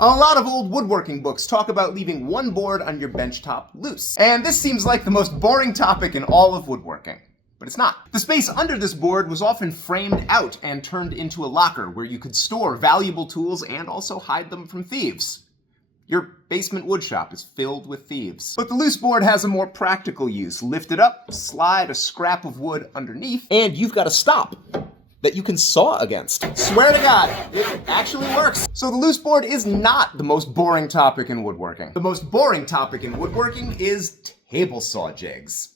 A lot of old woodworking books talk about leaving one board on your bench top loose. And this seems like the most boring topic in all of woodworking. But it's not. The space under this board was often framed out and turned into a locker where you could store valuable tools and also hide them from thieves. Your basement woodshop is filled with thieves. But the loose board has a more practical use. Lift it up, slide a scrap of wood underneath, and you've got a stop that you can saw against. Swear to God, it actually works. So the loose board is not the most boring topic in woodworking. The most boring topic in woodworking is table saw jigs.